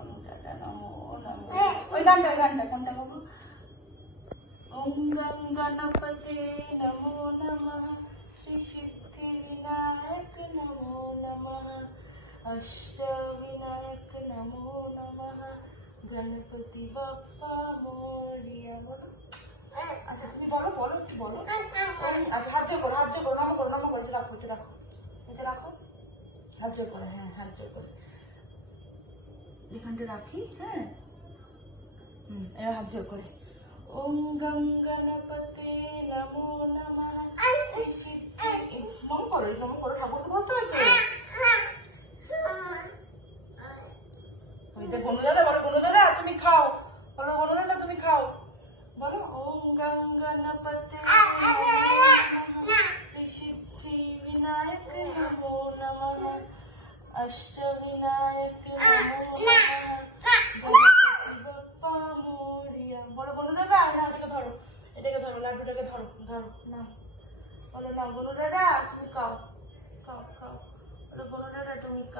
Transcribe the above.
গনু দাদা নমো নমো। ওই গানটা কোনটা বাবু? ওম গং গণপতে নমো নমঃ, শ্রী সিদ্ধি বিনায়ক নমো নমঃ, অষ্ট বিনায়ক নমো নমঃ, গণপতি বাপ্পা মোরিয়া। বলো। আচ্ছা তুমি বলো কি বলো? আচ্ছা হাত জোর করো নমো করো, এটা রাখো হাত জোর করে, হ্যাঁ হাত জোর করে এখানটা রাখি, হ্যাঁ এবার হাত জোর করে ওম গং গণপতে নমো নমঃ, শ্রী সিদ্ধি। নমো করো ঠাকুরকে বলতে হয় তো। ওই যে গনু দাদা বলো, গনু দাদা তুমি খাও, বলো গনু দাদা তুমি খাও, বলো ওম গং গণপতে শ্রী সিদ্ধি বিনায়ক নমো নমঃ, অষ্ট বিনায়ক নমো নমঃ, গণপতি বাপ্পা মোরিয়া। বলো গনু দাদা, এটাকে ধরো লাড্ডুটাকে ধরো নাও, বলো নাও গনু দাদা তুমি খাও, বলো গনু দাদা তুমি খাও।